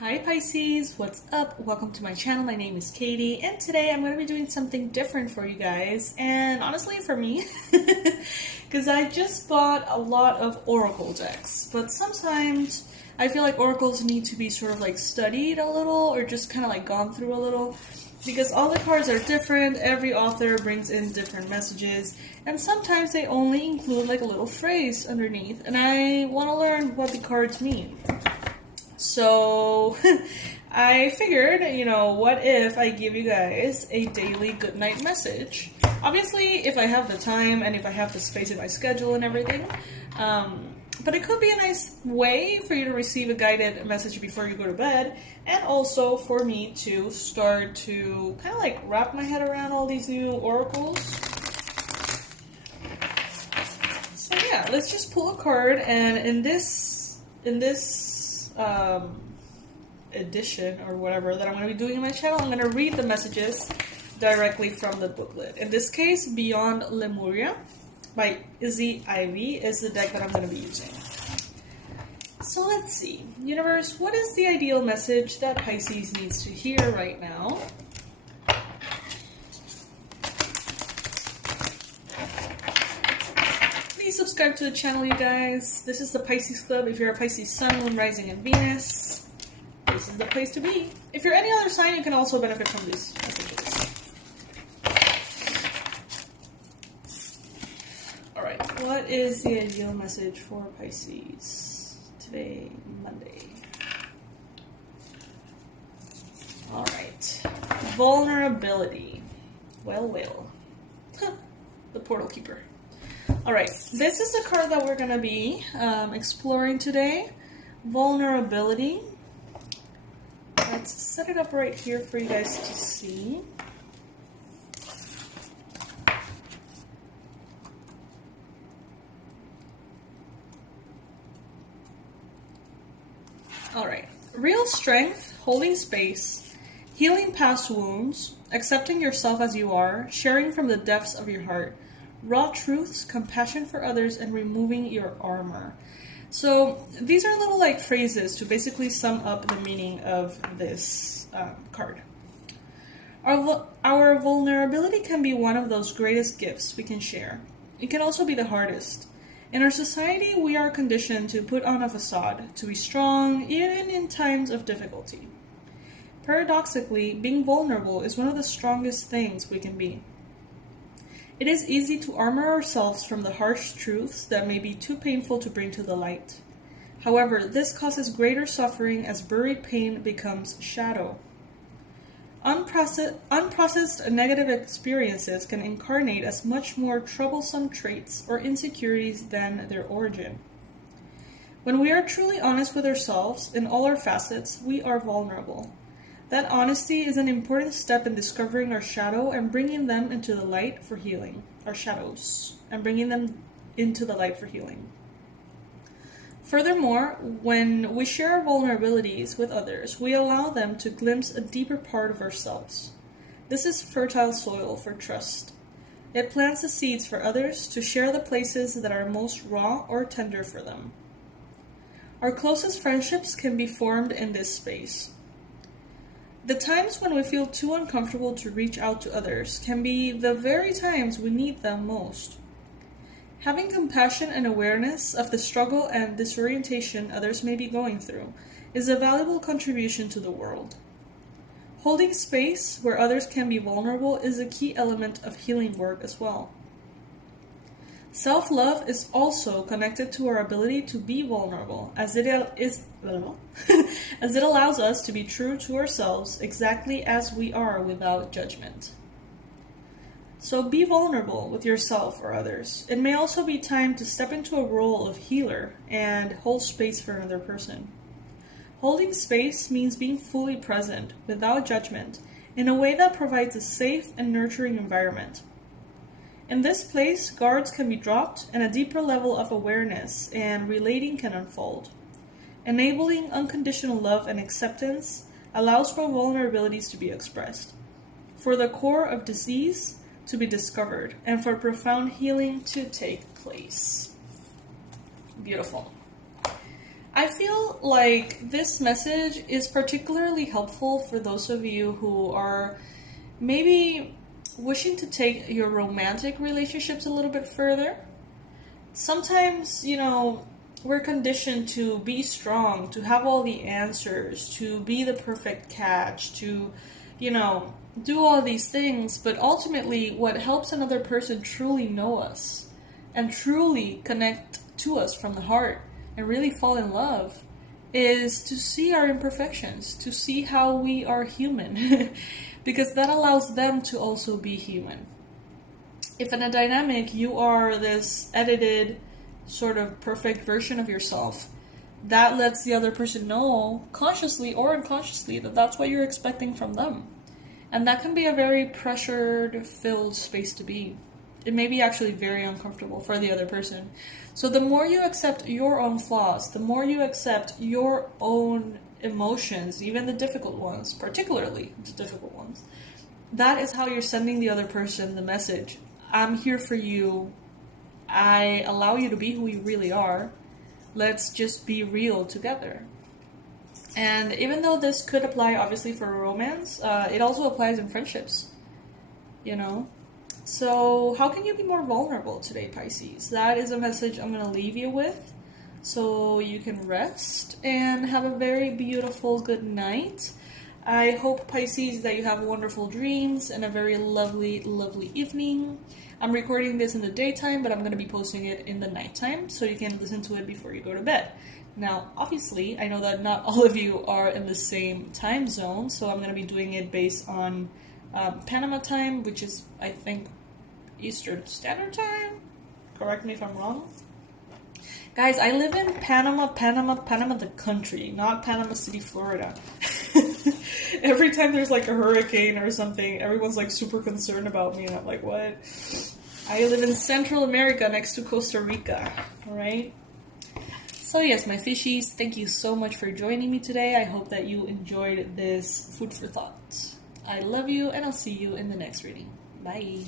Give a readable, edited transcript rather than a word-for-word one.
Hi Pisces, what's up? Welcome to my channel. My name is Katie, and today I'm going to be doing something different for you guys, and honestly for me, because I just bought a lot of oracle decks, but sometimes I feel like oracles need to be sort of like studied a little, or just kind of like gone through a little, because all the cards are different, every author brings in different messages, and sometimes they only include like a little phrase underneath, and I want to learn what the cards mean. So I figured, what if I give you guys a daily good night message? Obviously, if I have the time and if I have the space in my schedule and everything. But it could be a nice way for you to receive a guided message before you go to bed, and also for me to start to kind of like wrap my head around all these new oracles. So yeah, let's just pull a card, and in this edition or whatever that I'm going to be doing in my channel, I'm going to read the messages directly from the booklet. In this case, Beyond Lemuria by Izzy Ivy is the deck that I'm going to be using. So let's see. Universe, what is the ideal message that Pisces needs to hear right now? Please subscribe to the channel, you guys. This is the Pisces Club. If you're a Pisces Sun, Moon, Rising, and Venus, this is the place to be. If you're any other sign, you can also benefit from these messages. Alright, what is the ideal message for Pisces today, Monday? Alright, vulnerability. Well. The Portal Keeper. Alright, this is the card that we're going to be exploring today. Vulnerability. Let's set it up right here for you guys to see. Alright, real strength, holding space, healing past wounds, accepting yourself as you are, sharing from the depths of your heart, raw truths, compassion for others, and removing your armor. So these are little like phrases to basically sum up the meaning of this card. Our vulnerability can be one of those greatest gifts we can share. It can also be the hardest. In our society, we are conditioned to put on a facade, to be strong, even in times of difficulty. Paradoxically, being vulnerable is one of the strongest things we can be. It is easy to armor ourselves from the harsh truths that may be too painful to bring to the light. However, this causes greater suffering as buried pain becomes shadow. Unprocessed negative experiences can incarnate as much more troublesome traits or insecurities than their origin. When we are truly honest with ourselves in all our facets, we are vulnerable. That honesty is an important step in discovering our shadow and bringing them into the light for healing. Our shadows, and bringing them into the light for healing. Furthermore, when we share our vulnerabilities with others, we allow them to glimpse a deeper part of ourselves. This is fertile soil for trust. It plants the seeds for others to share the places that are most raw or tender for them. Our closest friendships can be formed in this space. The times when we feel too uncomfortable to reach out to others can be the very times we need them most. Having compassion and awareness of the struggle and disorientation others may be going through is a valuable contribution to the world. Holding space where others can be vulnerable is a key element of healing work as well. Self-love is also connected to our ability to be vulnerable, as it allows us to be true to ourselves exactly as we are without judgment. So be vulnerable with yourself or others. It may also be time to step into a role of healer and hold space for another person. Holding space means being fully present, without judgment, in a way that provides a safe and nurturing environment. In this place, guards can be dropped and a deeper level of awareness and relating can unfold. Enabling unconditional love and acceptance allows for vulnerabilities to be expressed, for the core of disease to be discovered, and for profound healing to take place. Beautiful. I feel like this message is particularly helpful for those of you who are maybe wishing to take your romantic relationships a little bit further. Sometimes, we're conditioned to be strong, to have all the answers, to be the perfect catch, to, do all these things. But ultimately, what helps another person truly know us and truly connect to us from the heart and really fall in love is to see our imperfections, to see how we are human, because that allows them to also be human. If in a dynamic you are this edited, sort of perfect version of yourself, that lets the other person know, consciously or unconsciously, that that's what you're expecting from them. And that can be a very pressured, filled space to be. It may be actually very uncomfortable for the other person. So the more you accept your own flaws, the more you accept your own emotions, even the difficult ones, particularly the difficult ones, that is how you're sending the other person the message. I'm here for you. I allow you to be who you really are. Let's just be real together. And even though this could apply obviously for romance, it also applies in friendships, So how can you be more vulnerable today, Pisces? That is a message I'm going to leave you with, so you can rest and have a very beautiful good night. I hope, Pisces, that you have wonderful dreams and a very lovely, lovely evening. I'm recording this in the daytime, but I'm going to be posting it in the nighttime, so you can listen to it before you go to bed. Now, obviously, I know that not all of you are in the same time zone, so I'm going to be doing it based on Panama time, which is, I think, Eastern Standard Time. Correct me if I'm wrong. Guys, I live in Panama, the country, not Panama City, Florida. Every time there's like a hurricane or something, everyone's like super concerned about me, and I'm like, what? I live in Central America next to Costa Rica, alright? So yes, my fishies, thank you so much for joining me today. I hope that you enjoyed this food for thought. I love you, and I'll see you in the next reading. Bye.